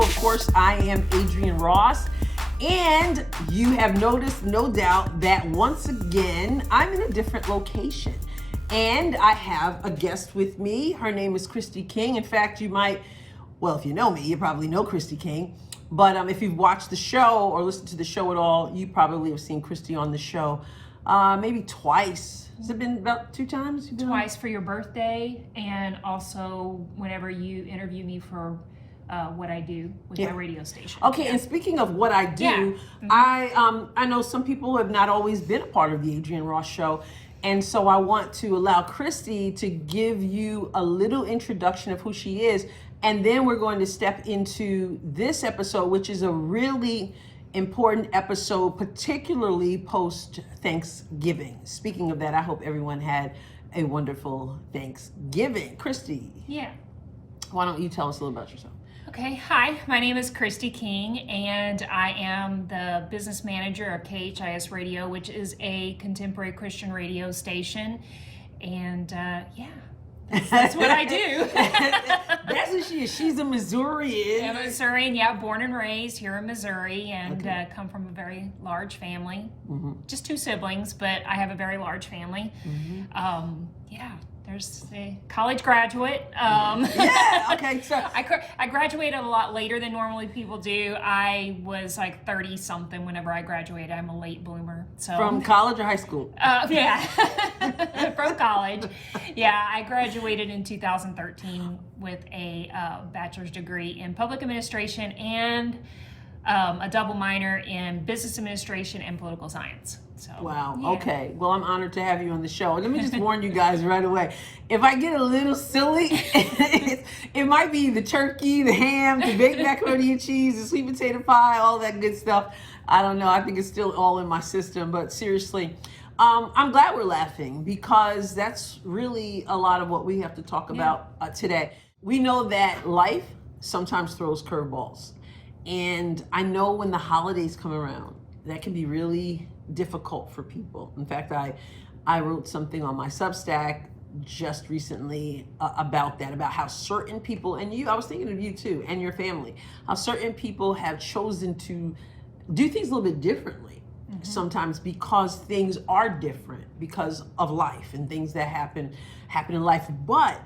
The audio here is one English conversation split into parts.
Show. Of course, I am Adrienne Ross. And you have noticed, no doubt, that once again, I'm in a different location. And I have a guest with me. Her name is Kristi King. In fact, you might, well, if you know me, you probably know Kristi King. But if you've watched the show or listened to the show at all, you probably have seen Kristi on the show maybe twice. Has it been about 2 times? Twice for your birthday, and also whenever you interview me for what I do with my radio station. Okay, and speaking of what I do, I know some people have not always been a part of the Adrienne Ross Show, and so I want to allow Kristi to give you a little introduction of who she is, and then we're going to step into this episode, which is a really important episode, particularly post-Thanksgiving. Speaking of that, I hope everyone had a wonderful Thanksgiving. Kristi. Yeah. Why don't you tell us a little about yourself? Okay, hi, my name is Kristi King, and I am the business manager of KHIS Radio, which is a contemporary Christian radio station. And that's what I do. That's what she is. She's a Missourian. I'm a Missourian, born and raised here in Missouri, and come from a very large family. Mm-hmm. Just 2 siblings, but I have a very large family. Mm-hmm. There's a college graduate. So I graduated a lot later than normally people do. I was like 30 something whenever I graduated. I'm a late bloomer. So from college or high school? From college. I graduated in 2013 with a bachelor's degree in public administration and a double minor in business administration and political science. So, wow. Yeah. Okay. Well, I'm honored to have you on the show. Let me just warn you guys right away. If I get a little silly, it might be the turkey, the ham, the baked macaroni and cheese, the sweet potato pie, all that good stuff. I don't know. I think it's still all in my system. But seriously, I'm glad we're laughing because that's really a lot of what we have to talk about today. We know that life sometimes throws curveballs. And I know when the holidays come around, that can be really difficult for people. In fact, I wrote something on my Substack just recently about that, about how certain people, and I was thinking of you too, and your family, how certain people have chosen to do things a little bit differently. Mm-hmm. Sometimes because things are different because of life and things that happen in life. But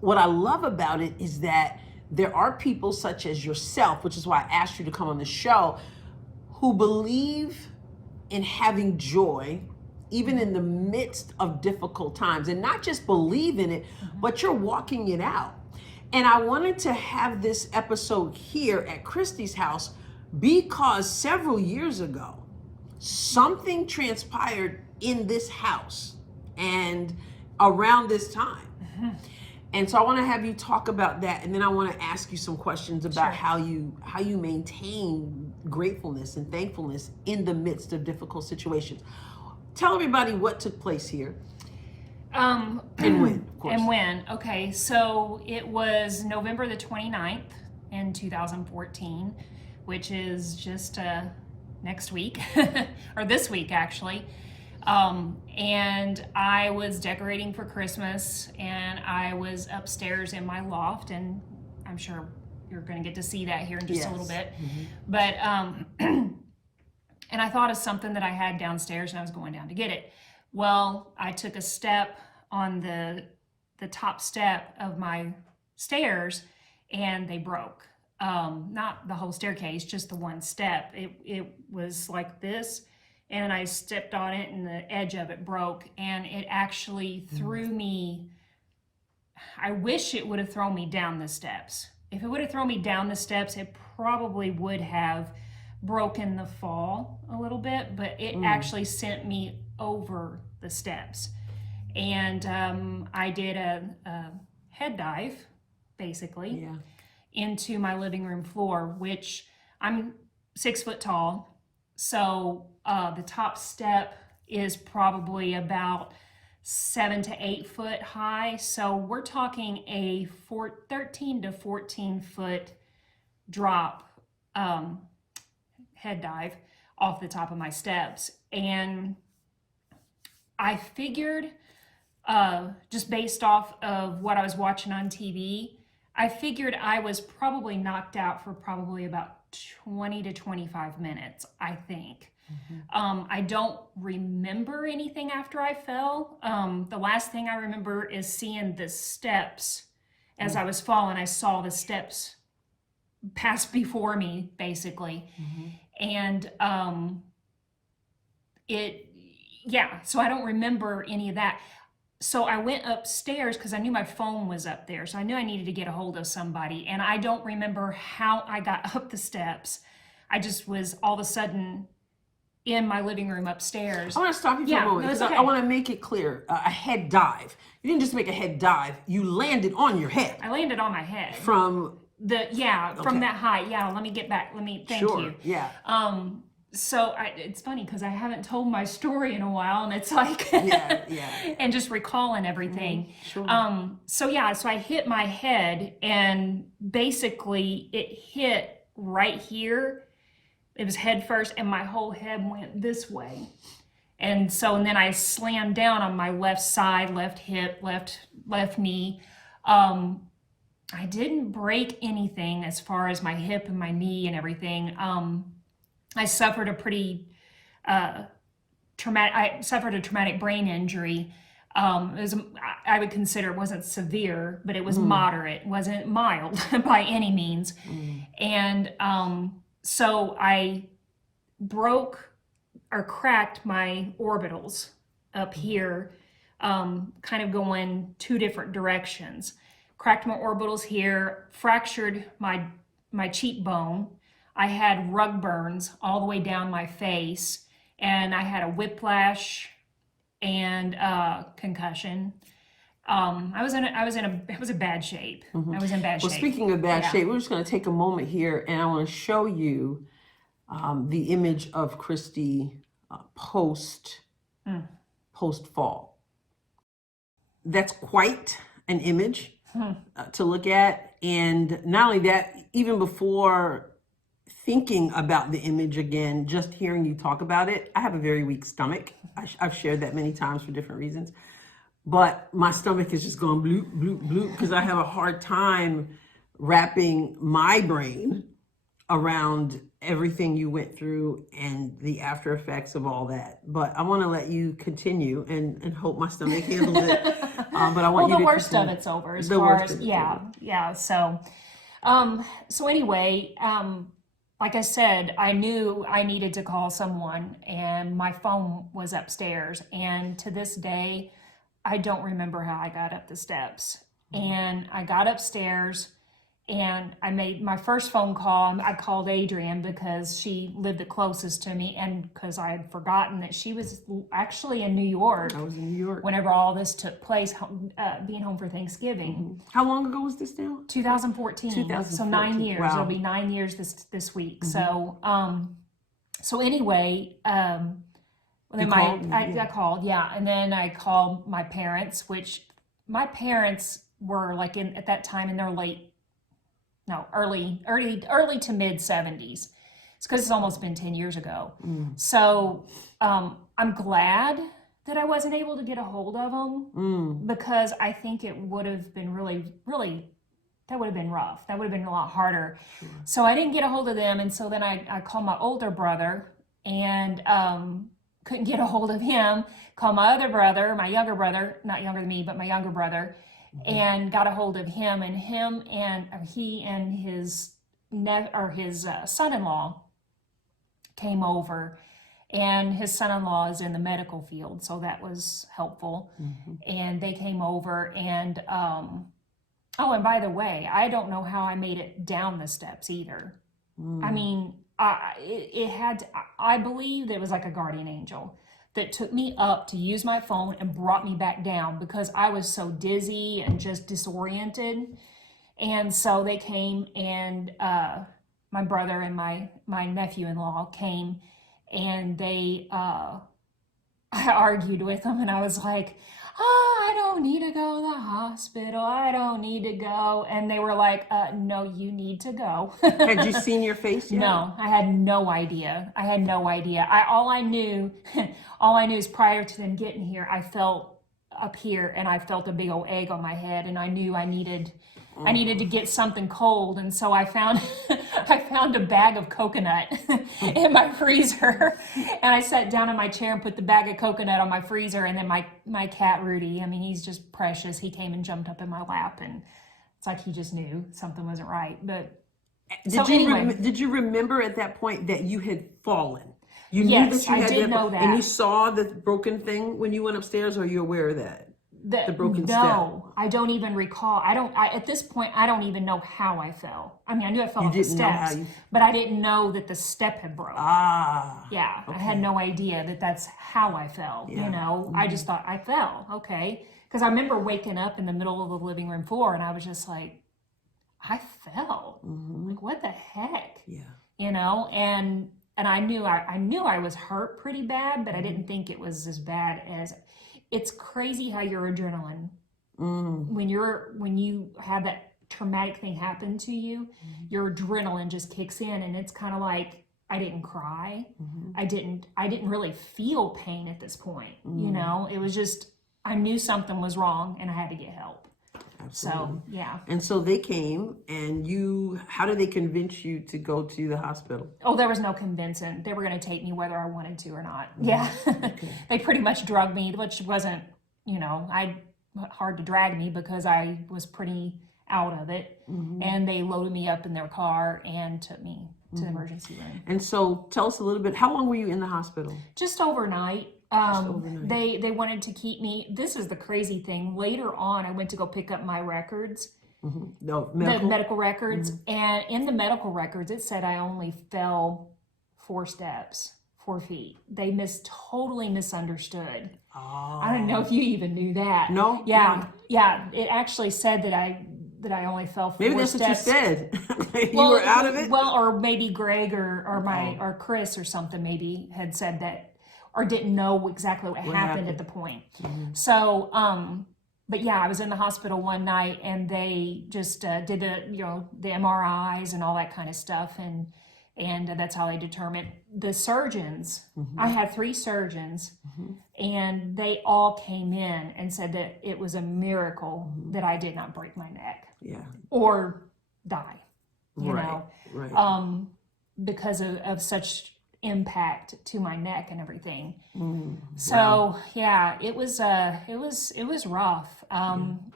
what I love about it is that there are people such as yourself, which is why I asked you to come on the show, who believe in having joy, even in the midst of difficult times, and not just believe in it, but you're walking it out. And I wanted to have this episode here at Kristi's house because several years ago, something transpired in this house and around this time. Mm-hmm. And so I want to have you talk about that, and then I want to ask you some questions about how you maintain gratefulness and thankfulness in the midst of difficult situations. Tell everybody what took place here. And when, of course. And when. Okay, so it was November the 29th in 2014, which is just next week, or this week actually. And I was decorating for Christmas, and I was upstairs in my loft, and I'm sure you're going to get to see that here in just a little bit. Mm-hmm. But, and I thought of something that I had downstairs, and I was going down to get it. Well, I took a step on the top step of my stairs, and they broke. Not the whole staircase, just the one step. It was like this. And I stepped on it and the edge of it broke, and it actually threw me. I wish it would have thrown me down the steps. If it would have thrown me down the steps, it probably would have broken the fall a little bit, but it actually sent me over the steps. And I did a head dive, basically, into my living room floor, which I'm 6 foot tall. So the top step is probably about 7 to 8 foot high. So we're talking a 13 to 14 foot drop, head dive off the top of my steps. And I figured, just based off of what I was watching on TV, I figured I was probably knocked out for probably about 20 to 25 minutes, I think. I don't remember anything after I fell. The last thing I remember is seeing the steps as I was falling. I saw the steps pass before me, basically. And so I don't remember any of that. So I went upstairs because I knew my phone was up there. So I knew I needed to get a hold of somebody. And I don't remember how I got up the steps. I just was all of a sudden in my living room upstairs. I want to stop you for a moment because I want to make it clear. A head dive. You didn't just make a head dive. You landed on your head. I landed on my head. From that height. Yeah, let me get back. Thank you. Yeah. So it's funny because I haven't told my story in a while, and it's like, and just recalling everything. So I hit my head, and basically it hit right here. It was head first, and my whole head went this way. And then I slammed down on my left side, left hip, left knee. I didn't break anything as far as my hip and my knee and everything. I suffered a pretty traumatic brain injury. I would consider it wasn't severe, but it was moderate. It wasn't mild by any means. And so I broke or cracked my orbitals up here, kind of going two different directions. Cracked my orbitals here, fractured my cheekbone. I had rug burns all the way down my face, and I had a whiplash and concussion. I was in bad shape. I was in bad shape. Well, speaking of bad shape, we're just going to take a moment here, and I want to show you the image of Kristi post fall. That's quite an image to look at, and not only that, even before thinking about the image again, just hearing you talk about it, I have a very weak stomach. I've shared that many times for different reasons. But my stomach is just going bloop, bloop, bloop, because I have a hard time wrapping my brain around everything you went through and the after effects of all that. But I want to let you continue and hope my stomach handles it. But I want you to the worst of it's over as far as, yeah. So anyway, like I said, I knew I needed to call someone, and my phone was upstairs. And to this day, I don't remember how I got up the steps. And I got upstairs, and I made my first phone call. I called Adrienne because she lived the closest to me, and because I had forgotten that she was actually in New York. I was in New York whenever all this took place, being home for Thanksgiving. How long ago was this now? 2014. So 9 years. Wow. It'll be 9 years this week. So anyway, then I called, and then I called my parents, which my parents were like at that time in their early to mid 70s. It's because it's almost been 10 years ago. So I'm glad that I wasn't able to get a hold of them because I think it would have been really, that would have been rough. That would have been a lot harder. Sure. So I didn't get a hold of them. And so then I called my older brother and couldn't get a hold of him. Called my other brother, my younger brother, not younger than me, but my younger brother, and got a hold of him. And he and his son-in-law came over, and his son-in-law is in the medical field, so that was helpful. And they came over, and and by the way, I don't know how I made it down the steps either. I mean, I believe it was like a guardian angel that took me up to use my phone and brought me back down because I was so dizzy and just disoriented. And so they came, and my brother and my nephew-in-law came, and I argued with them, and I was like, I don't need to go to the hospital. I don't need to go. And they were like, no, you need to go. Had you seen your face yet? No, I had no idea. All I knew is prior to them getting here, I felt up here, and I felt a big old egg on my head, and I knew I needed I needed to get something cold, and so I found a bag of coconut in my freezer, and I sat down in my chair and put the bag of coconut on my freezer, and then my cat Rudy, I mean, he's just precious. He came and jumped up in my lap, and it's like he just knew something wasn't right. But did you remember at that point that you had fallen? You knew yes, that you I had did know that. And you saw the broken thing when you went upstairs, or are you aware of that? The broken step? No, I don't even recall. At this point, I don't even know how I fell. I mean, I knew I fell off the steps, but I didn't know that the step had broken. Yeah, okay. I had no idea that that's how I fell, you know. I just thought I fell, okay. Because I remember waking up in the middle of the living room floor, and I was just like, I fell. Like, what the heck? Yeah. You know, and I knew I was hurt pretty bad, but I didn't think it was as bad as. It's crazy how your adrenaline, when you have that traumatic thing happen to you, your adrenaline just kicks in, and it's kind of like, I didn't cry. I didn't really feel pain at this point. You know, it was just, I knew something was wrong and I had to get help. Absolutely. So, yeah. And so they came, and how did they convince you to go to the hospital? Oh, there was no convincing. They were going to take me whether I wanted to or not. Yeah. Okay. They pretty much drugged me, which wasn't, you know, hard to drag me because I was pretty out of it. And they loaded me up in their car and took me to the emergency room. And so tell us a little bit, how long were you in the hospital? Just overnight. They wanted to keep me. This is the crazy thing. Later on, I went to go pick up my records, the medical records, and in the medical records, it said I only fell 4 feet. They totally misunderstood. Oh. I don't know if you even knew that. No. Yeah. It actually said that I only fell 4 steps. Maybe that's what you said. You were out of it. Well, or maybe Greg or Chris or something maybe had said that. Or didn't know exactly what happened at the point. So, but yeah, I was in the hospital one night, and they just did the MRIs and all that kind of stuff, and that's how they determined. The surgeons, I had 3 surgeons, and they all came in and said that it was a miracle that I did not break my neck, or die, you know, because of such impact to my neck and everything. So yeah, it was rough.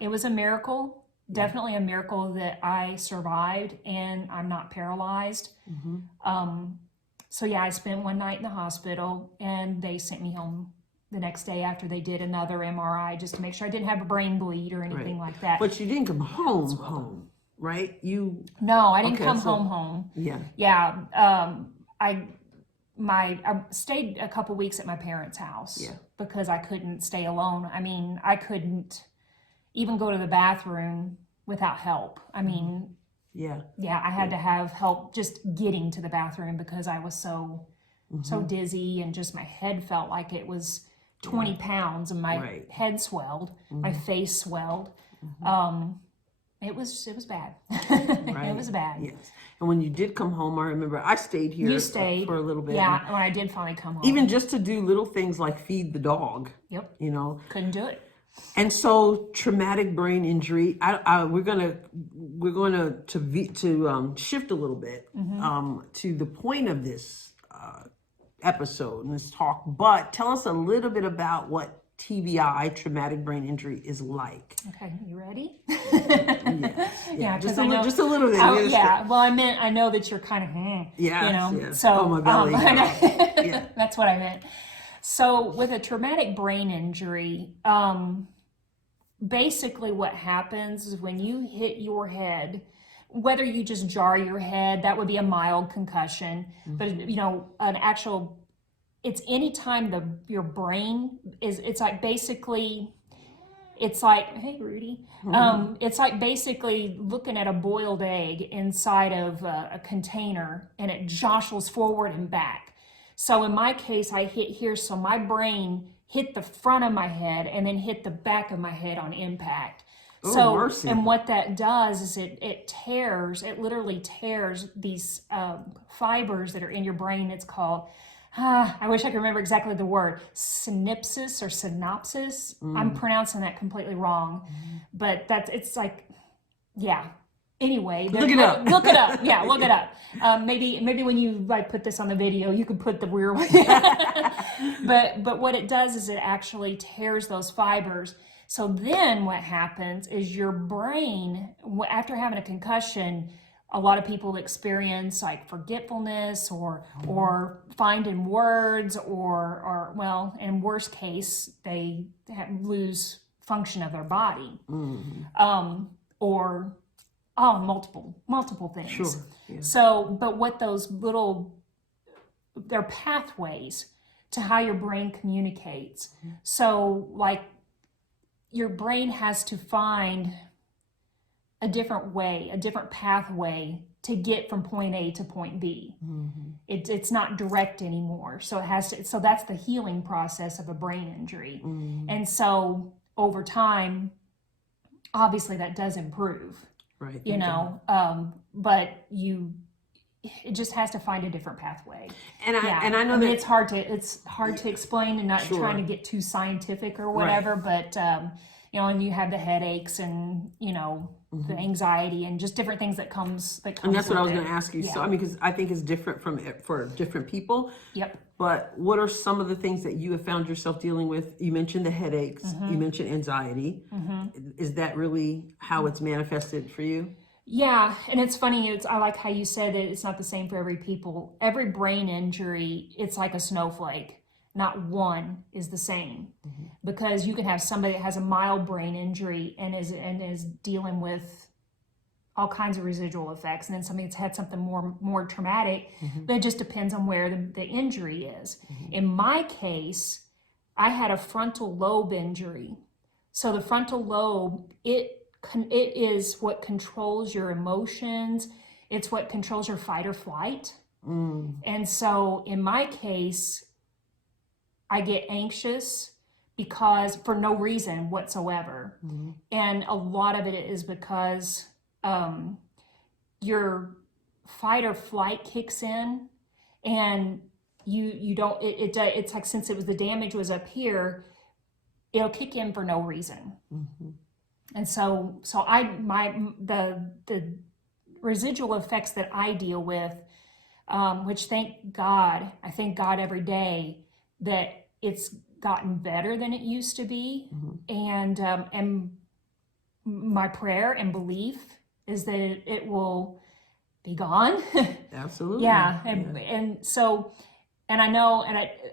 It was a miracle, definitely a miracle that I survived and I'm not paralyzed. So yeah, I spent one night in the hospital, and they sent me home the next day after they did another MRI just to make sure I didn't have a brain bleed or anything like that. But you didn't come home, right? No, I didn't come home. Yeah. I stayed a couple weeks at my parents' house because I couldn't stay alone. I mean, I couldn't even go to the bathroom without help. I mean, I had to have help just getting to the bathroom because I was so dizzy, and just my head felt like it was 20 pounds, and my head swelled, my face swelled. It was bad. It was bad. Yes. And when you did come home, I remember I stayed here for a little bit. Yeah, when I did finally come home. Even just to do little things like feed the dog. Yep. You know. Couldn't do it. And so traumatic brain injury. We're gonna shift a little bit to the point of this episode and this talk. But tell us a little bit about what TBI, traumatic brain injury, is like. Okay, you ready? Yeah, just a little bit. Well, I know that you're kind of, So, my belly. That's what I meant. So, with a traumatic brain injury, basically what happens is when you hit your head, whether you just jar your head, that would be a mild concussion, but an actual. It's anytime your brain it's like basically, it's like, hey Rudy, it's like basically looking at a boiled egg inside of a container, and it jostles forward and back. So in my case, I hit here, so my brain hit the front of my head and then hit the back of my head on impact. Mercy. And what that does is it literally tears these fibers that are in your brain. It's called, I wish I could remember exactly the word, synapses or synopsis. I'm pronouncing that completely wrong, but it's like yeah. Anyway, Look it up. Look it up. Yeah, look it up. Maybe when you like put this on the video, you could put the rear one. But what it does is it actually tears those fibers. So then what happens is your brain, after having a concussion, a lot of people experience like forgetfulness or finding words or well, in worst case, they lose function of their body. Or multiple things. Sure. Yeah. So, but what those they're pathways to how your brain communicates. So, like, your brain has to find a different way, a different pathway to get from point A to point B. It's not direct anymore. So it has to. So that's the healing process of a brain injury. And so over time, obviously that does improve. Right. You know, but it just has to find a different pathway. And I know that it's hard to explain, and not trying to get too scientific or whatever, but you know, and you have the headaches and, you know, the anxiety and just different things that comes and that's what I was going to ask you. Yeah. So I mean, because I think it's different for different people. Yep. But what are some of the things that you have found yourself dealing with? You mentioned the headaches. You mentioned anxiety. Is that really how it's manifested for you? Yeah, and it's funny. I like how you said it. It's not the same for every people. Every brain injury, it's like a snowflake. Not one is the same, because you can have somebody that has a mild brain injury and is dealing with all kinds of residual effects, and then somebody that's had something more traumatic. But it just depends on where the injury is. In my case, I had a frontal lobe injury. So the frontal lobe, it is what controls your emotions. It's what controls your fight or flight. And so in my case, I get anxious because for no reason whatsoever. And a lot of it is because your fight or flight kicks in, and you don't, it's like, since the damage was up here, it'll kick in for no reason. And so the residual effects that I deal with, which I thank God every day that it's gotten better than it used to be. And my prayer and belief is that it will be gone. Absolutely. Yeah. And so, and I know,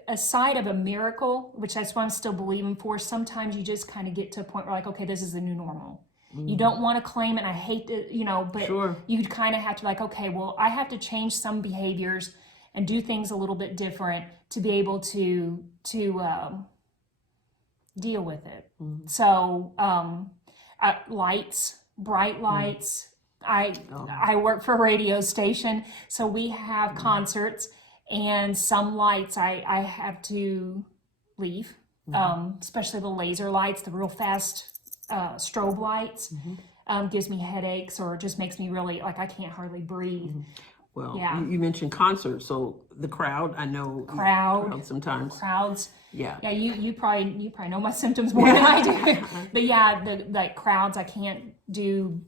aside of a miracle, which that's what I'm still believing for, sometimes you just kind of get to a point where, like, okay, this is the new normal. You don't want to claim it, and I hate to, you know, but you kind of have to, like, okay, well, I have to change some behaviors and do things a little bit different to be able to deal with it. So bright lights. I work for a radio station, so we have concerts, and some lights I have to leave, especially the laser lights, the real fast strobe lights. Gives me headaches, or just makes me really, like, I can't hardly breathe. Well, you mentioned concerts, so the crowd, I know crowd sometimes. Crowds. Yeah. Yeah, you probably know my symptoms more than I do. But yeah, the crowds, I can't do.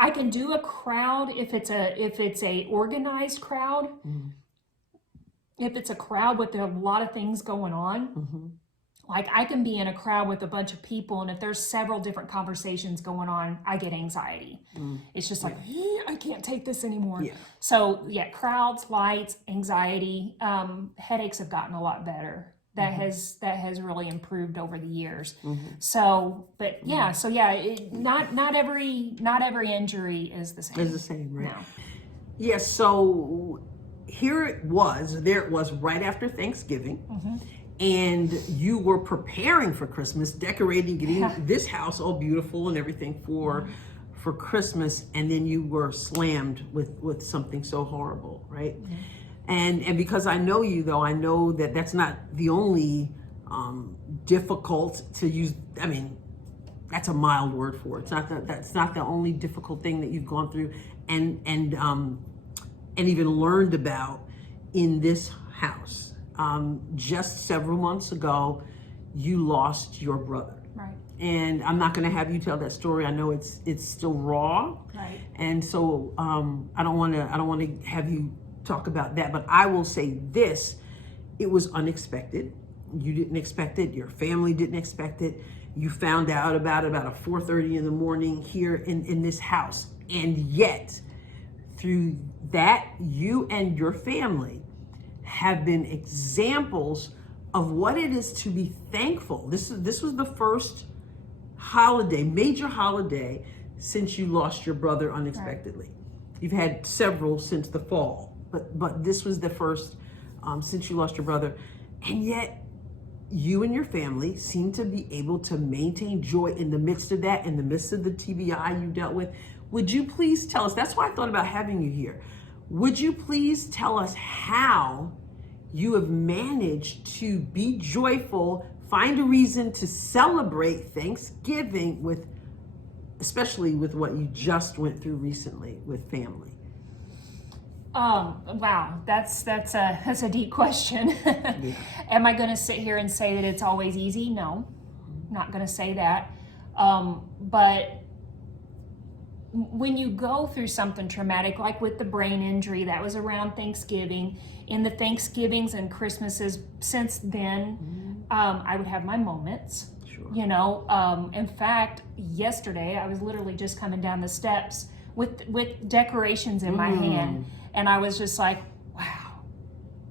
I can do a crowd if it's a organized crowd. If it's a crowd with a lot of things going on, like, I can be in a crowd with a bunch of people, and if there's several different conversations going on, I get anxiety. It's just like, I can't take this anymore. So yeah, crowds, lights, anxiety, headaches have gotten a lot better. That has really improved over the years. So, but yeah, so yeah, not every injury is the same. Is the same, right? No. Yes. So there it was right after Thanksgiving. And you were preparing for Christmas, decorating, getting this house all beautiful and everything for Christmas, and then you were slammed with something so horrible, right? And because I know you, though, I know that that's not the only difficult to use. I mean, that's a mild word for it. That's not the only difficult thing that you've gone through and even learned about in this house. Just several months ago, you lost your brother. Right. And I'm not going to have you tell that story. I know it's still raw. Right. And so I don't want to have you talk about that, but I will say this: it was unexpected. You didn't expect it. Your family didn't expect it. You found out about it about 4:30 in the morning here in this house, and yet through that, you and your family have been examples of what it is to be thankful. This was the first holiday, major holiday, since you lost your brother unexpectedly. Right. You've had several since the fall, but this was the first since you lost your brother, and yet you and your family seem to be able to maintain joy in the midst of that, in the midst of the TBI you dealt with. Would you please tell us? That's why I thought about having you here. Would you please tell us how you have managed to be joyful, find a reason to celebrate Thanksgiving with, especially with what you just went through recently with family? Wow, that's a deep question. Yeah. Am I going to sit here and say that it's always easy? No, not going to say that. But when you go through something traumatic, like with the brain injury, that was around Thanksgiving. In the Thanksgivings and Christmases since then, I would have my moments. Sure. You know, in fact, yesterday I was literally just coming down the steps with decorations in my hand, and I was just like, wow,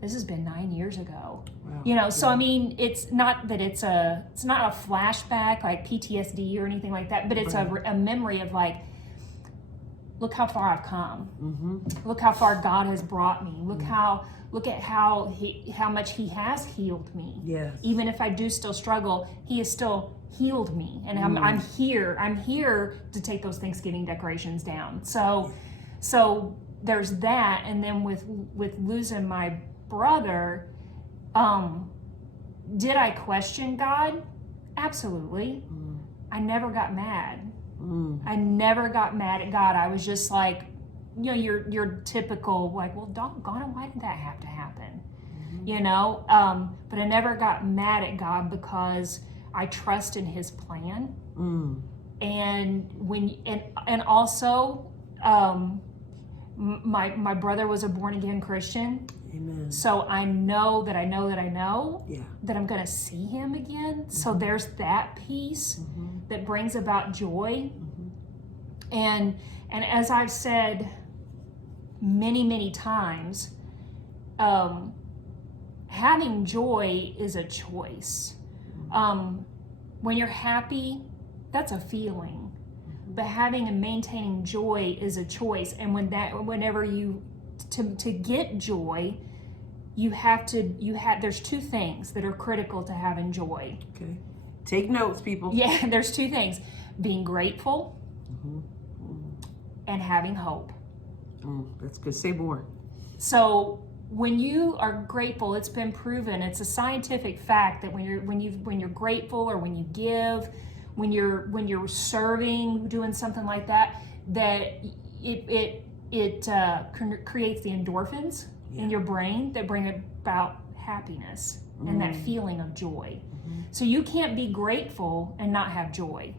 this has been 9 years ago. Wow. You know, so I mean, it's not that it's not a flashback like PTSD or anything like that, but it's a memory of like, look how far I've come. Mm-hmm. Look how far God has brought me. Look at how much He has healed me. Yes. Even if I do still struggle, He has still healed me, and I'm here. I'm here to take those Thanksgiving decorations down. So there's that, and then with losing my brother, did I question God? Absolutely. I never got mad. I never got mad at God. I was just like, you know, your typical like, well, doggone, why did that have to happen? You know, but I never got mad at God because I trust in His plan. And also, my brother was a born again Christian. Amen. So I know that I'm going to see him again. So there's that piece that brings about joy. And as I've said many times, having joy is a choice. When you're happy, that's a feeling, but having and maintaining joy is a choice. And whenever you to get joy, there's two things that are critical to having joy. Okay, take notes, people. Yeah, there's two things: being grateful and having hope. That's good. Say more. So when you are grateful, it's been proven. It's a scientific fact that when you're grateful, or when you give, when you're serving, doing something like that, that it creates the endorphins in your brain that bring about happiness and that feeling of joy. So you can't be grateful and not have joy.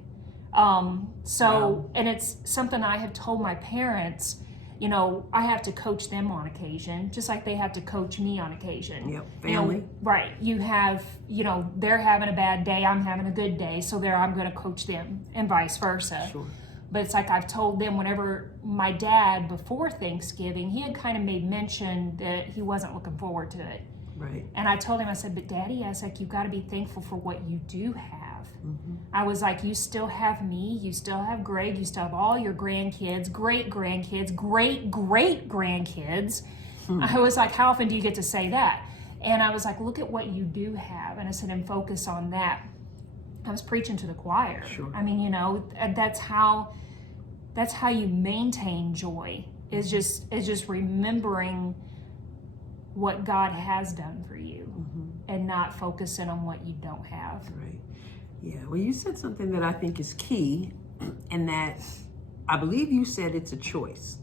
And it's something I have told my parents. You know, I have to coach them on occasion, just like they have to coach me on occasion. Yep, family. You know, right. You have, they're having a bad day, I'm having a good day, so I'm going to coach them, and vice versa. Sure. But it's like I've told them, whenever my dad, before Thanksgiving, he had kind of made mention that he wasn't looking forward to it. Right. And I told him, I said, but Daddy, I was like, you've got to be thankful for what you do have. I was like, you still have me, you still have Greg, you still have all your grandkids, great-grandkids, great-great-grandkids. I was like, how often do you get to say that? And I was like, look at what you do have. And I said, and focus on that. I was preaching to the choir. Sure. I mean, that's how you maintain joy, is just remembering what God has done for you and not focusing on what you don't have. Right. Yeah, well, you said something that I think is key, and that I believe you said it's a choice.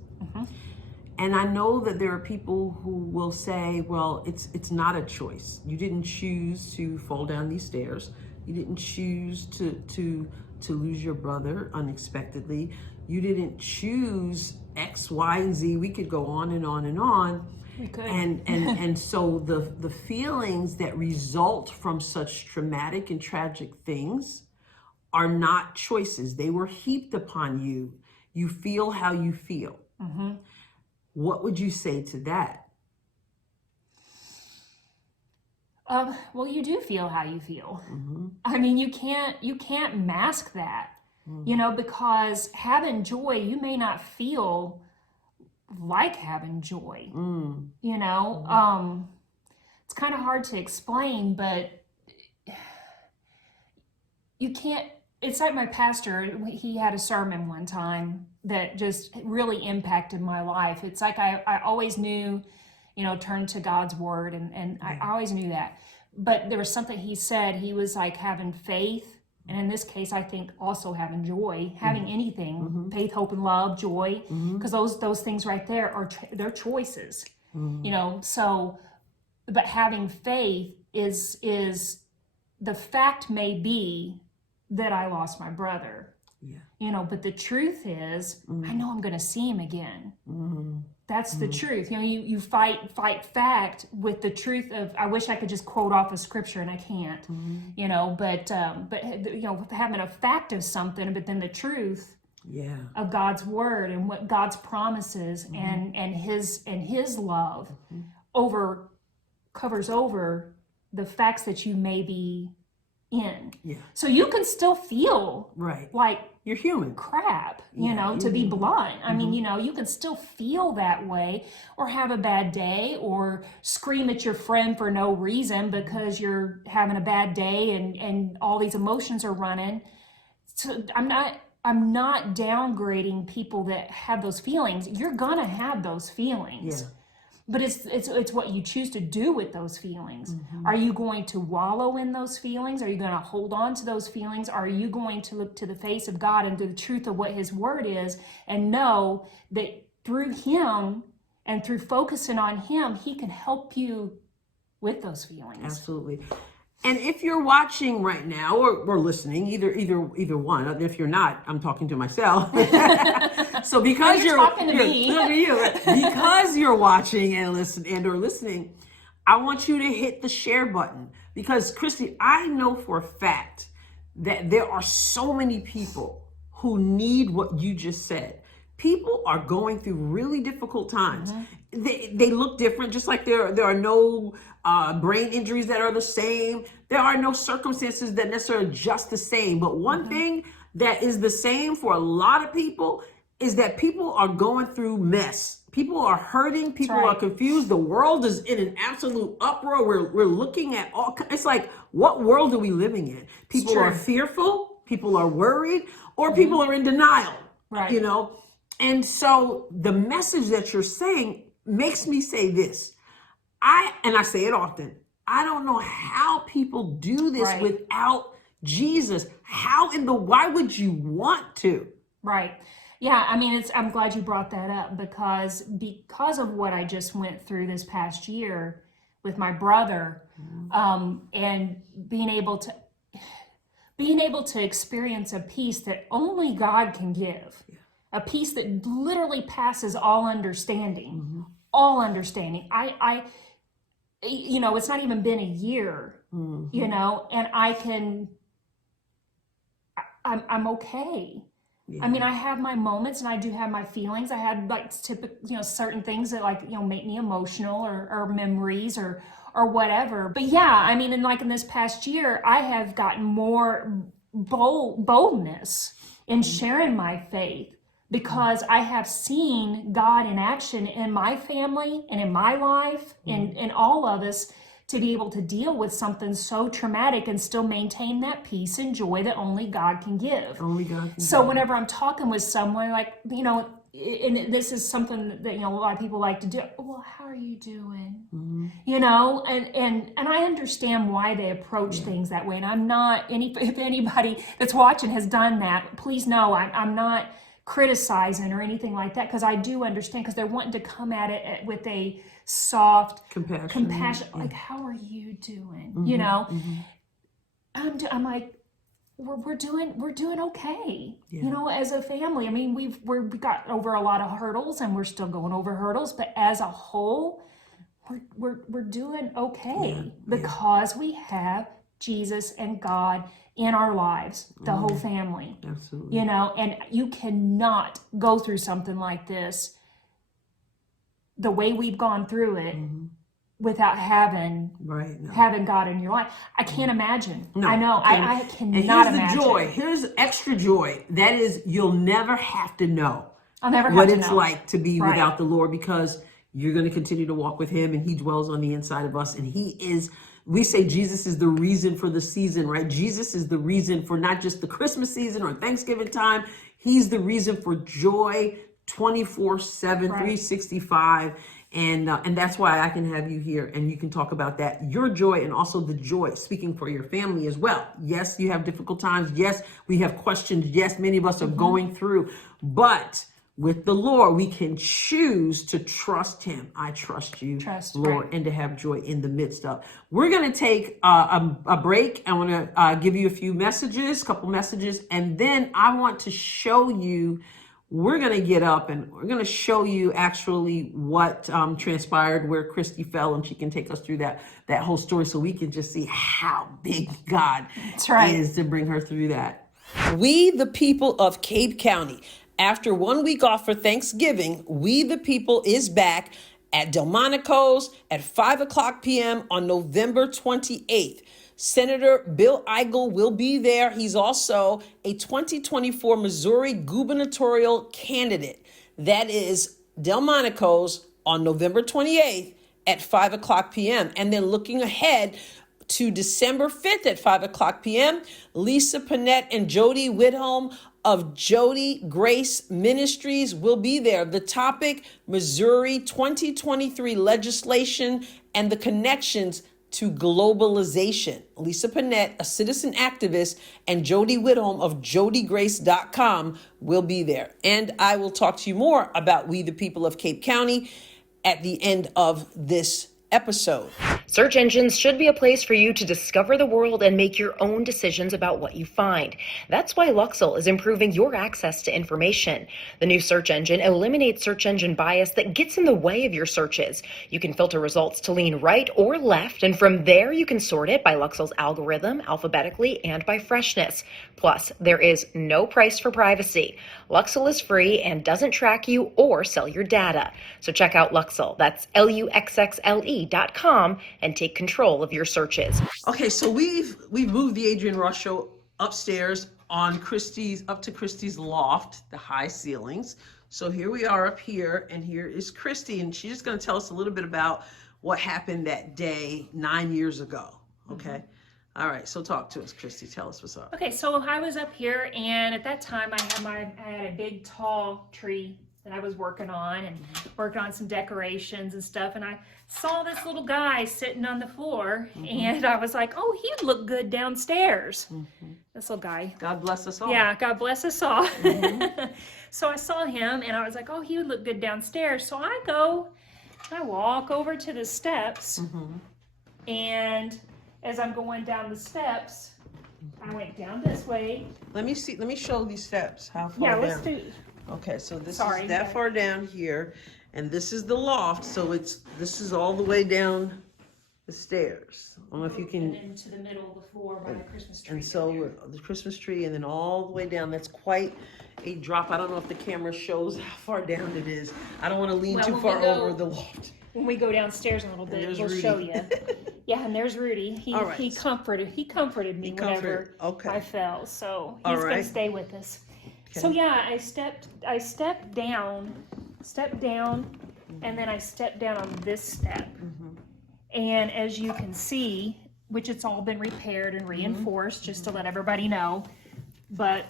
And I know that there are people who will say, well, it's not a choice. You didn't choose to fall down these stairs. You didn't choose to lose your brother unexpectedly. You didn't choose X, Y, and Z. We could go on and on and on. We could. And so the feelings that result from such traumatic and tragic things are not choices. They were heaped upon you. You feel how you feel. Mm-hmm. What would you say to that? Well, you do feel how you feel. Mm-hmm. I mean, you can't mask that, because having joy, you may not feel like having joy. It's kind of hard to explain, but you can't. It's like my pastor, he had a sermon one time that just really impacted my life. It's like I always knew, turn to God's word, and I always knew that. But there was something he said, he was like having faith, and in this case, I think also having joy, having anything, faith, hope, and love, joy, because those things right there they're choices, so, but having faith is the fact may be that I lost my brother, but the truth is, I know I'm going to see him again. That's the truth. You fight fact with the truth of, I wish I could just quote off a scripture and I can't, but having a fact of something, but then the truth of God's word and what God's promises and his love covers over the facts that you may be in. So you can still feel like you're human crap, to be blunt. I mean, you can still feel that way, or have a bad day, or scream at your friend for no reason because you're having a bad day and all these emotions are running. So I'm not downgrading people that have those feelings. You're gonna have those feelings. But it's what you choose to do with those feelings. Are you going to wallow in those feelings? Are you going to hold on to those feelings? Are you going to look to the face of God and to the truth of what his word is, and know that through him and through focusing on him, he can help you with those feelings? Absolutely. And if you're watching right now or listening, either one. If you're not, I'm talking to myself. So because you're talking to me, because you're watching and listening, I want you to hit the share button, because Kristi, I know for a fact that there are so many people who need what you just said. People are going through really difficult times. They look different, just like there are no brain injuries that are the same. There are no circumstances that necessarily are just the same. But one thing that is the same for a lot of people is that people are going through mess. People are hurting. People are confused. The world is in an absolute uproar. We're looking at it's like, what world are we living in? People are fearful. People are worried, or people are in denial. And so the message that you're saying makes me say this. I say it often. I don't know how people do this without Jesus. Why would you want to? Right. Yeah, I mean, I'm glad you brought that up, because of what I just went through this past year with my brother, and being able to experience a peace that only God can give, a peace that literally passes all understanding, all understanding. It's not even been a year, and I'm okay. I mean, I have my moments and I do have my feelings. I had certain things that make me emotional, or memories or whatever. But yeah, I mean, in this past year, I have gotten more boldness in sharing my faith, because I have seen God in action in my family and in my life, and in all of us, to be able to deal with something so traumatic and still maintain that peace and joy that only God can give. Only God can So whenever I'm talking with someone, and this is something that a lot of people like to do. Well, how are you doing? And I understand why they approach things that way. And I'm not if anybody that's watching has done that, please know I'm not criticizing or anything like that, because I do understand, because they're wanting to come at it with a soft compassion, like, how are you doing? I'm like, we're doing okay, Yeah. you know, as a family. I mean, we've got over a lot of hurdles, and we're still going over hurdles, but as a whole, we're doing okay because we have Jesus and God in our lives, the whole family. Absolutely. You know, and you cannot go through something like this the way we've gone through it without having God in your life. I can't imagine. No, I know. okay. I cannot and here's imagine. the joy. Here's extra joy. That is, you'll never have to know I'll never have what to it's know. like to be without the Lord, because you're going to continue to walk with him, and he dwells on the inside of us. And he is, we say Jesus is the reason for the season, right? Jesus is the reason for not just the Christmas season or Thanksgiving time. He's the reason for joy 24/7, 365. And that's why I can have you here, and you can talk about that, your joy, and also the joy, speaking for your family as well. Yes, you have difficult times. Yes, we have questions. Yes, many of us are going through, but with the Lord, we can choose to trust him. I trust you, Lord, and to have joy in the midst of. We're going to take a break. I want to give you a few messages, couple messages, and then I want to show you, we're going to get up and we're going to show you actually what transpired, where Kristi fell, and she can take us through that whole story, so we can just see how big God is to bring her through that. We, the people of Cape County, after 1 week off for Thanksgiving, We the People is back at Delmonico's at 5:00 p.m. on November 28th. Senator Bill Eigel will be there. He's also a 2024 Missouri gubernatorial candidate. That is Delmonico's on November 28th at 5:00 p.m. And then looking ahead to December 5th at 5:00 p.m., Lisa Panette and Jody Whitholm of Jody Grace Ministries will be there. The topic, Missouri 2023 legislation and the connections to globalization. Lisa Panette, a citizen activist, and Jody Whitholm of jodygrace.com will be there. And I will talk to you more about We the People of Cape County at the end of this episode. Search engines should be a place for you to discover the world and make your own decisions about what you find. That's why Luxel is improving your access to information. The new search engine eliminates search engine bias that gets in the way of your searches. You can filter results to lean right or left, and from there you can sort it by Luxel's algorithm, alphabetically, and by freshness. Plus, there is no price for privacy. Luxel is free and doesn't track you or sell your data. So check out Luxel. That's LUXXLE.com and take control of your searches. Okay, so we've moved the Adrienne Ross Show upstairs up to Kristi's loft, the high ceilings. So here we are up here, and here is Kristi, and she's just going to tell us a little bit about what happened that day 9 years ago. Okay. All right, so talk to us, Kristi. Tell us what's up. Okay, so I was up here, and at that time I had a big tall tree that I was working on, and working on some decorations and stuff, and I saw this little guy sitting on the floor, and I was like, oh, he'd look good downstairs. This little guy. God bless us all. Yeah, God bless us all. So I saw him, and I was like, oh, he would look good downstairs. So I walk over to the steps, and as I'm going down the steps, I went down this way. Let me show these steps. How far down? Yeah, let's do. Okay, so this is that far down here, and this is the loft. So this is all the way down the stairs. I don't know if you can. And into the middle of the floor by the Christmas tree. And so the Christmas tree, and then all the way down. That's quite a drop. I don't know if the camera shows how far down it is. I don't want to lean too far over the loft. When we go downstairs a little bit, we'll show you. Yeah, and there's Rudy. He comforted me whenever I fell. So he's going to stay with us. Okay. So yeah, I stepped down, and then I stepped down on this step. And as you can see, which it's all been repaired and reinforced, just to let everybody know, but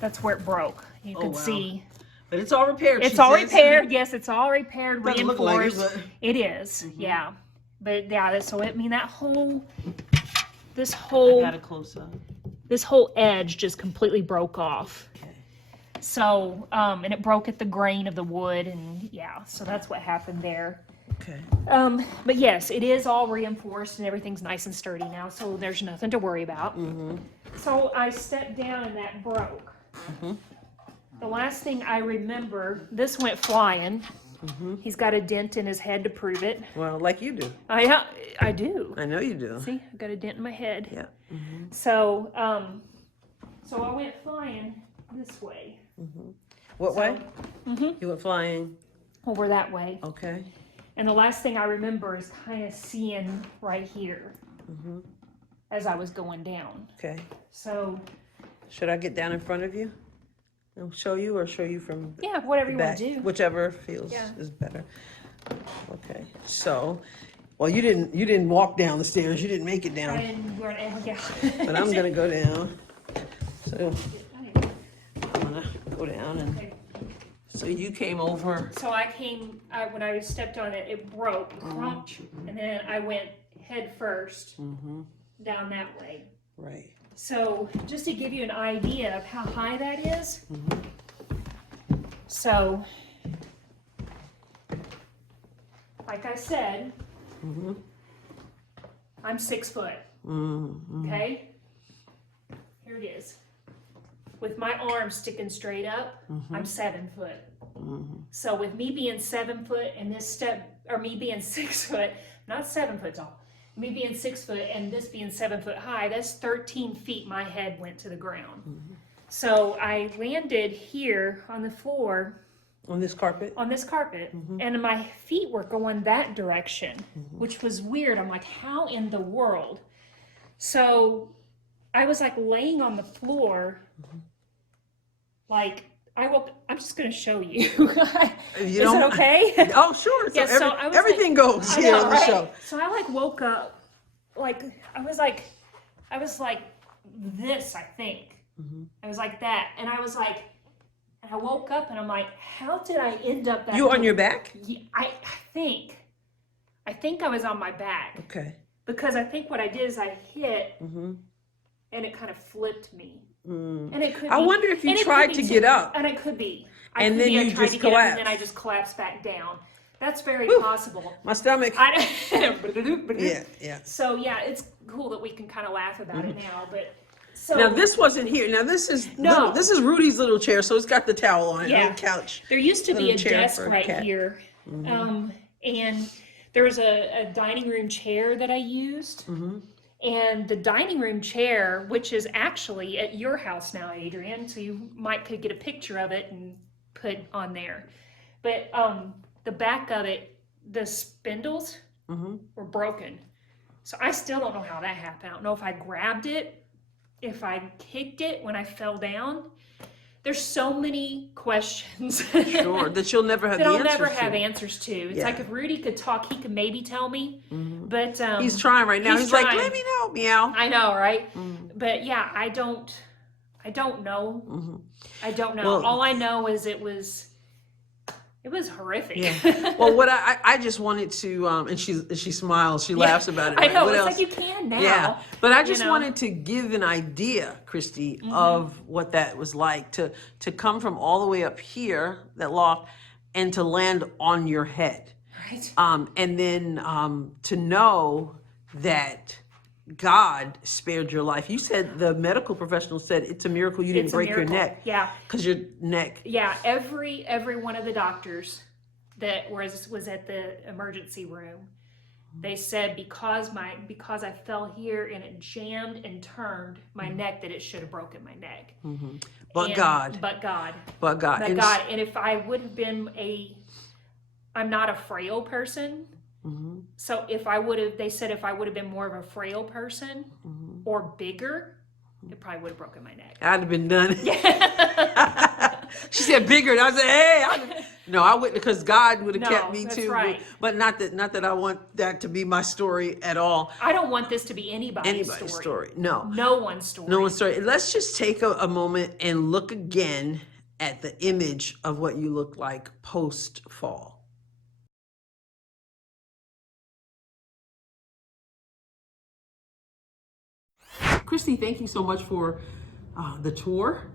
that's where it broke. You can see. But it's all repaired. It's all repaired. Yes, it's all repaired, reinforced. Look like it is. Yeah. But yeah, so I mean that whole I got a close up. This whole edge just completely broke off. Okay. So, and it broke at the grain of the wood, and yeah, so that's what happened there. Okay. But yes, it is all reinforced and everything's nice and sturdy now, so there's nothing to worry about. So I stepped down and that broke. The last thing I remember, this went flying. He's got a dent in his head to prove it. Well, like you do. I do. I know you do. See, I got a dent in my head. Yeah. So, so I went flying this way. What way? You went flying. Over that way. Okay. And the last thing I remember is kind of seeing right here as I was going down. Okay. So, Should I get down in front of you and show you, or show you from yeah, whatever the you back? want to do. Whichever feels Yeah. is better. Okay. So, well, you didn't walk down the stairs. You didn't make it I down. didn't run, yeah. But I'm gonna go down. So I'm gonna go down, and Okay. so you came over. So when I stepped on it, it broke, crunked, and then I went head first down that way. Right. So just to give you an idea of how high that is, so like I said, I'm 6 foot, okay? Here it is. With my arms sticking straight up, I'm 7 foot. So with me being 7 foot and this step, or me being 6 foot, not 7 foot tall, me being 6 foot and this being 7 foot high, that's 13 feet my head went to the ground. So I landed here on the floor. On this carpet? On this carpet, and my feet were going that direction, which was weird. I'm like, how in the world? So I was like laying on the floor, like I'm just gonna show you. Is it okay? Oh, sure. Yeah, so I was everything like, goes I here know, on the right? show. So I like woke up, like I was like this, I think. I was like that, and I was like, and I woke up and I'm like, how did I end up that? You on your back? Yeah, I think I was on my back. Okay. Because I think what I did is I hit, and it kind of flipped me. And it could. I wonder if you tried to get up. And it could be. And then you tried just to get up and then collapsed. I just collapsed back down. That's very possible. My stomach. Yeah. Yeah. So yeah, it's cool that we can kind of laugh about it now, but. So, Now this wasn't here. Now this is No. this is Rudy's little chair, so it's got the towel on it, Yeah. little couch. there used to be little a chair desk for a right cat. here, and there was a dining room chair that I used, and the dining room chair, which is actually at your house now, Adrienne, so you could get a picture of it and put on there, but the back of it, the spindles were broken, so I still don't know how that happened. I don't know if I grabbed it, if I kicked it when I fell down. There's so many questions Sure, that you'll never have that the I'll answers never to. have answers to. It's Yeah. like if Rudy could talk, he could maybe tell me. But He's trying right now. He's like, trying. let me know, meow. I know, right? But yeah, I don't know. I don't know. Well- All I know is it was horrific. Yeah. Well, what I just wanted to and she smiles, she laughs about it. I right? know. What It's else? like you can now. Yeah, but I just know? wanted to give an idea, Kristi, of what that was like to come from all the way up here, that loft, and to land on your head. Right. And then to know that God spared your life. You said, the medical professional said, it's a miracle you didn't It's a break your miracle. neck. Yeah. Because your neck. Yeah, every one of the doctors that was at the emergency room, they said because I fell here and it jammed and turned my neck, that it should have broken my neck. But And- God. But God. But God. But And God. And if I would have been I'm not a frail person. So they said if I would have been more of a frail person or bigger, it probably would have broken my neck. I'd have been done. She said bigger, and I said, "Hey, no, I wouldn't, because God would have No, kept me that's too." right. But not that I want that to be my story at all. I don't want this to be anybody's Story. No, No one's story. no one's story. Let's just take a moment and look again at the image of what you look like post fall. Kristi, thank you so much for the tour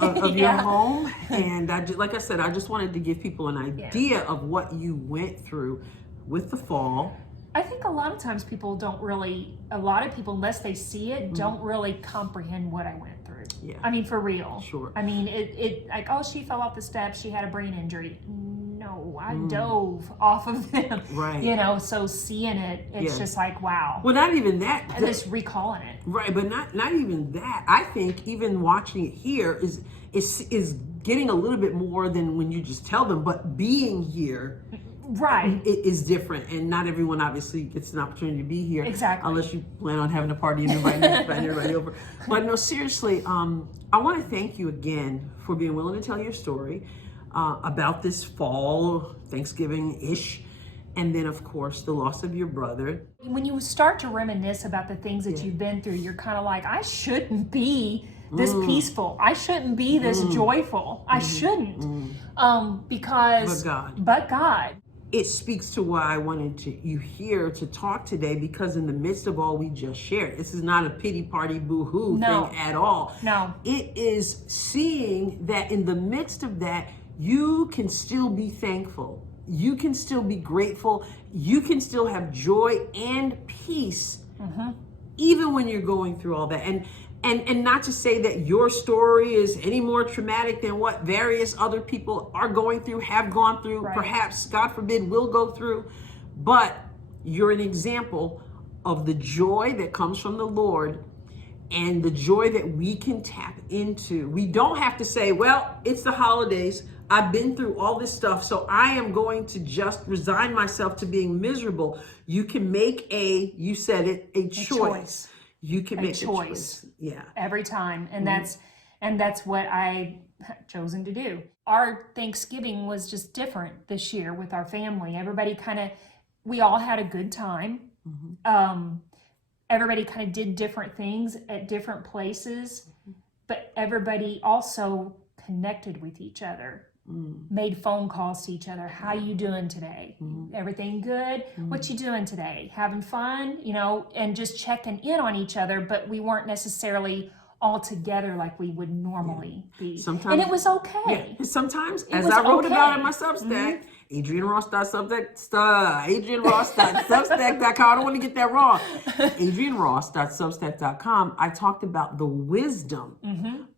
of your home. And like I said, I just wanted to give people an idea of what you went through with the fall. I think a lot of times people don't really, a lot of people, unless they see it, don't really comprehend what I went through. Yeah. I mean, for real. Sure. I mean, it like, oh, she fell off the steps, she had a brain injury. No, I dove off of them. Right. You know, so seeing it, it's just like, wow. Well, not even that. And just recalling it. Right, but not even that. I think even watching it here is getting a little bit more than when you just tell them, but being here right it is different, and not everyone obviously gets an opportunity to be here. Exactly. Unless you plan on having a party and inviting everybody over. But no, seriously, I want to thank you again for being willing to tell your story about this fall, Thanksgiving-ish, and then of course the loss of your brother. When you start to reminisce about the things that you've been through, you're kind of like, I shouldn't be this peaceful. I shouldn't be this joyful. I shouldn't. Because but God. It speaks to why I wanted you here to talk today, because in the midst of all we just shared, this is not a pity party boo-hoo thing at all. No. It is seeing that in the midst of that, you can still be thankful. You can still be grateful. You can still have joy and peace, even when you're going through all that. And not to say that your story is any more traumatic than what various other people are going through, have gone through, perhaps, God forbid, will go through. But you're an example of the joy that comes from the Lord and the joy that we can tap into. We don't have to say, well, it's the holidays. I've been through all this stuff, so I am going to just resign myself to being miserable. You can make you said it, a choice. You can make a choice. Yeah. Every time. And that's what I chosen to do. Our Thanksgiving was just different this year with our family. Everybody we all had a good time. Everybody kind of did different things at different places, but everybody also connected with each other. Made phone calls to each other. How you doing today? Everything good? What you doing today? Having fun? You know, and just checking in on each other, but we weren't necessarily all together like we would normally be. Sometimes, and it was okay. Yeah. Sometimes, as I wrote about in my Substack, Adrienne Ross.substack.com. I don't want to get that wrong. Adrienne Ross.substack.com. I talked about the wisdom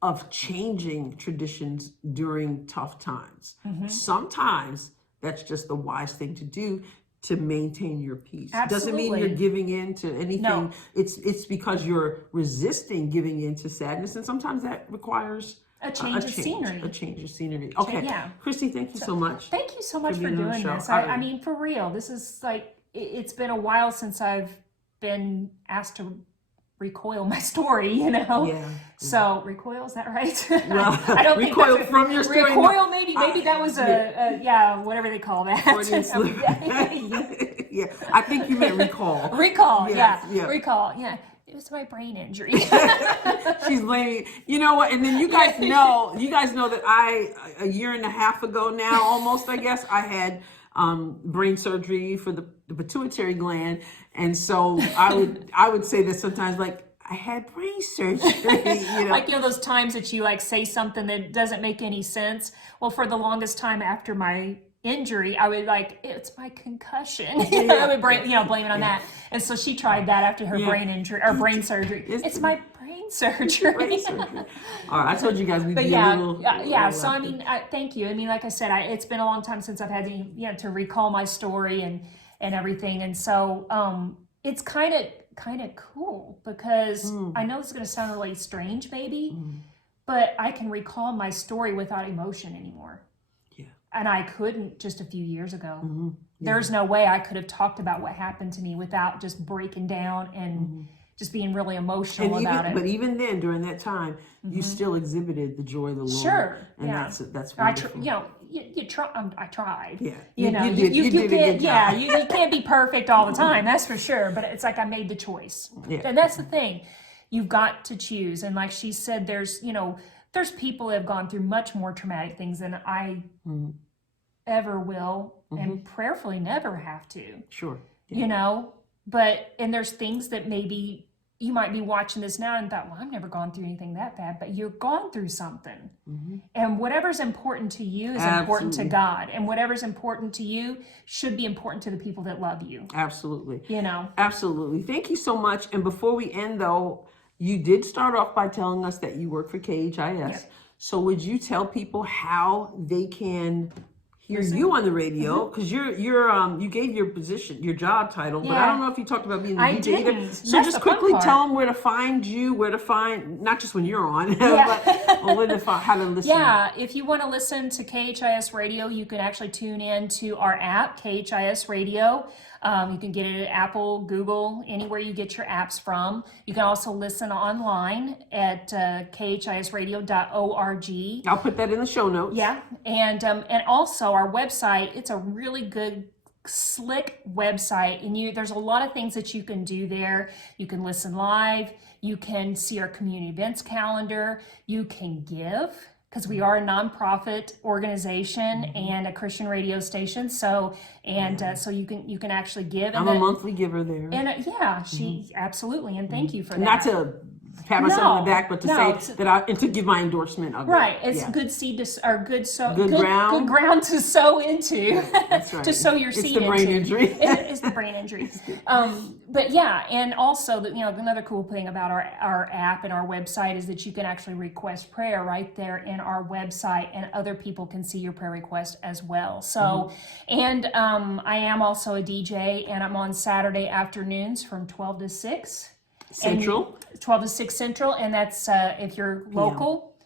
of changing traditions during tough times. Sometimes that's just the wise thing to do to maintain your peace. Absolutely. Doesn't mean you're giving in to anything. No. It's because you're resisting giving in to sadness, and sometimes that requires a change of scenery. A change of scenery. Okay. Yeah. Kristi, thank you so much. Thank you so much for doing this. I mean, for real, this is like, it's been a while since I've been asked to recoil my story, you know? Yeah. So, recoil, is that right? Well, I don't think recoil from your story. Recoil, maybe that was whatever they call that. Yeah, I think you meant recall. Recall, Yes, yeah. Recall, yeah. It was my brain injury. She's blaming, you know what? And then you guys know that a year and a half ago now, almost, I guess, I had brain surgery for the pituitary gland, and so I would say that sometimes, like, I had brain surgery, you know. Like, you know, those times that you like say something that doesn't make any sense. Well, for the longest time after my injury, I would like, it's my concussion. I would blame it on that. And so she tried that after her brain injury or brain surgery. It's my brain surgery. All right, I told you guys we'd be a little. So I mean, thank you. I mean, like I said, it's been a long time since I've had to recall my story and everything, and so it's kind of cool because I know this is going to sound really strange, maybe, but I can recall my story without emotion anymore. And I couldn't just a few years ago. There's no way I could have talked about what happened to me without just breaking down and just being really emotional about it. But even then, during that time, you still exhibited the joy of the Lord. Sure, and that's wonderful. I tried. Yeah, you did a good job. You can't be perfect all the time, that's for sure. But it's like I made the choice, and that's the thing. You've got to choose, and like she said, there's people who have gone through much more traumatic things than I ever will, and prayerfully never have to. Sure. And there's things that maybe you might be watching this now and thought, well, I've never gone through anything that bad, but you've gone through something. And whatever's important to you is important to God. And whatever's important to you should be important to the people that love you. Absolutely. You know? Absolutely. Thank you so much. And before we end, though, you did start off by telling us that you work for KHIS. Yep. So would you tell people how they can hear you on the radio? Because you gave your position, your job title, but I don't know if you talked about being the DJ either. Didn't. So That's just the fun quickly part. tell them where to find you, where to find, not just when you're on, but when to find, how to listen. Yeah, if you want to listen to KHIS Radio, you can actually tune in to our app, KHIS Radio. You can get it at Apple, Google, anywhere you get your apps from. You can also listen online at khisradio.org. I'll put that in the show notes. Yeah, and also our website, it's a really good, slick website, and there's a lot of things that you can do there. You can listen live, you can see our community events calendar, you can give, because we are a nonprofit organization and a Christian radio station. So so you can actually give. I'm a monthly giver there. And she absolutely, and thank you for that. Not to pat myself on the back, but to say that and to give my endorsement of right. it. It's good seed or good ground. Good ground to sow into. That's right. To sow your seed into. It's the brain injury. It's the brain injury. But and also another cool thing about our app and our website is that you can actually request prayer right there in our website, and other people can see your prayer request as well. So, and I am also a DJ, and I'm on Saturday afternoons from 12 to 6. Central. 12 to 6 Central, and that's if you're local.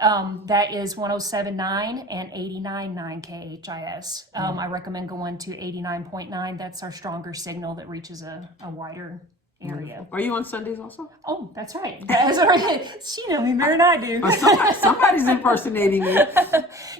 That is 107.9 and 89.9 KHIS. I recommend going to 89.9. That's our stronger signal that reaches a wider area. Are you on Sundays also? Oh, that's right. That's right. She knows me better than I do. Somebody's impersonating you.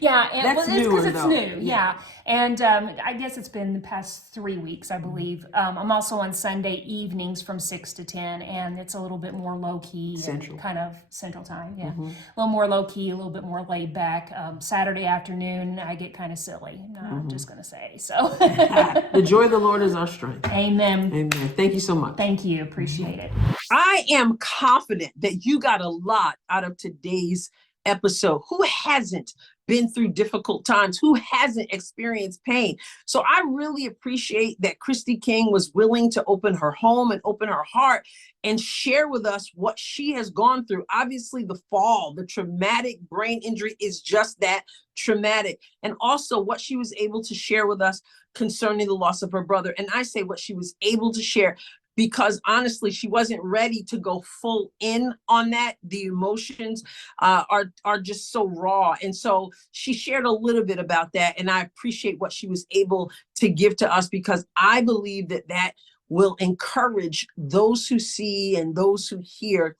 Yeah, and That's it's because newer, it's though. new. Yeah, and I guess it's been the past 3 weeks, I believe. I'm also on Sunday evenings from 6 to 10, and it's a little bit more low key, Central. kind of Central Time. Yeah, a little more low key, a little bit more laid back. Saturday afternoon, I get kind of silly. I'm just gonna say so. The joy of the Lord is our strength. Amen. Amen. Thank you so much. Thank you. Appreciate it. I am confident that you got a lot out of today's episode. Who hasn't been through difficult times? Who hasn't experienced pain? So I really appreciate that Kristi King was willing to open her home and open her heart and share with us what she has gone through. Obviously, the fall, the traumatic brain injury is just that, traumatic. And also what she was able to share with us concerning the loss of her brother. And I say what she was able to share because honestly, she wasn't ready to go full in on that. The emotions are just so raw. And so she shared a little bit about that. And I appreciate what she was able to give to us, because I believe that will encourage those who see and those who hear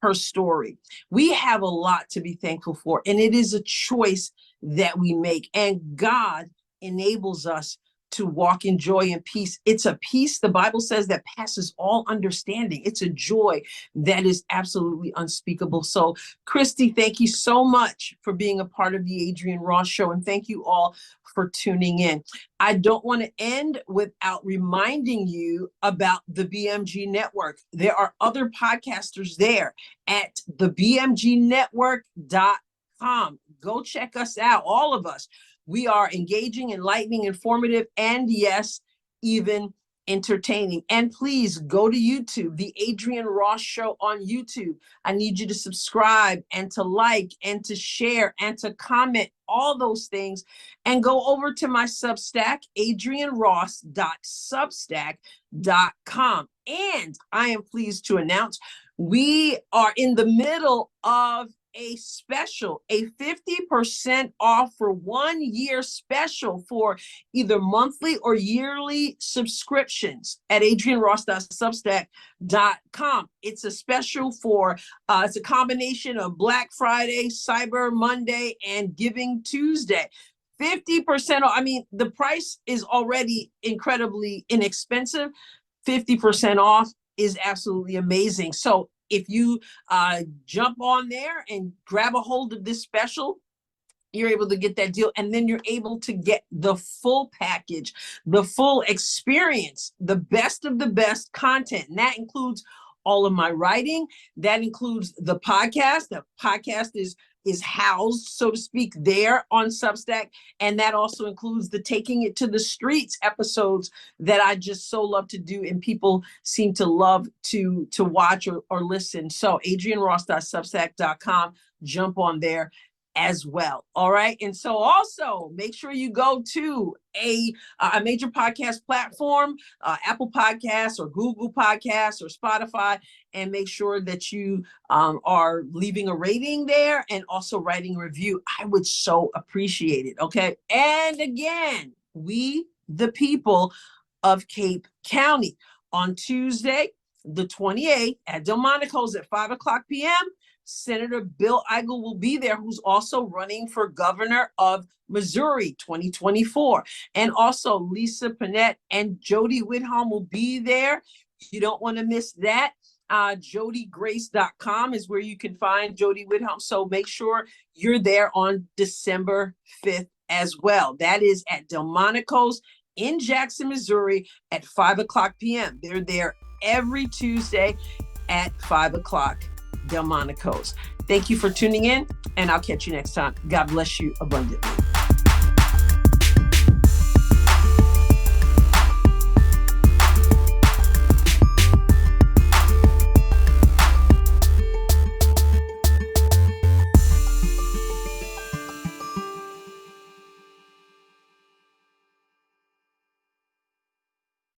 her story. We have a lot to be thankful for, and it is a choice that we make. And God enables us to walk in joy and peace. It's a peace, the Bible says, that passes all understanding. It's a joy that is absolutely unspeakable. So, Kristi, thank you so much for being a part of the Adrienne Ross Show, and thank you all for tuning in. I don't want to end without reminding you about the BMG Network. There are other podcasters there at thebmgnetwork.com. Go check us out, all of us. We are engaging, enlightening, informative, and yes, even entertaining. And please go to YouTube, the Adrienne Ross Show on YouTube. I need you to subscribe and to like and to share and to comment, all those things. And go over to my Substack, adrienneross.substack.com. And I am pleased to announce we are in the middle of a special, a 50% off for 1 year special for either monthly or yearly subscriptions at adrienneross.substack.com. It's a special for, it's a combination of Black Friday, Cyber Monday, and Giving Tuesday. 50% off. I mean, the price is already incredibly inexpensive. 50% off is absolutely amazing. So if you jump on there and grab a hold of this special, you're able to get that deal. And then you're able to get the full package, the full experience, the best of the best content. And that includes all of my writing. That includes the podcast. The podcast is housed, so to speak, there on Substack. And that also includes the Taking It to the Streets episodes that I just so love to do, and people seem to love to watch or listen. So adrienneross.substack.com, jump on there as well. All right. And so also make sure you go to a major podcast platform, Apple Podcasts or Google Podcasts or Spotify, and make sure that you are leaving a rating there and also writing a review. I would so appreciate it. Okay. And again, we, the people of Cape County, on Tuesday, the 28th at Delmonico's at 5:00 p.m., Senator Bill Eigel will be there, who's also running for governor of Missouri 2024. And also Lisa Panett and Jody Whitholm will be there. You don't want to miss that. JodyGrace.com is where you can find Jody Whitholm. So make sure you're there on December 5th as well. That is at Delmonico's in Jackson, Missouri at 5:00 p.m. They're there every Tuesday at 5:00. Delmonico's. Thank you for tuning in, and I'll catch you next time. God bless you abundantly.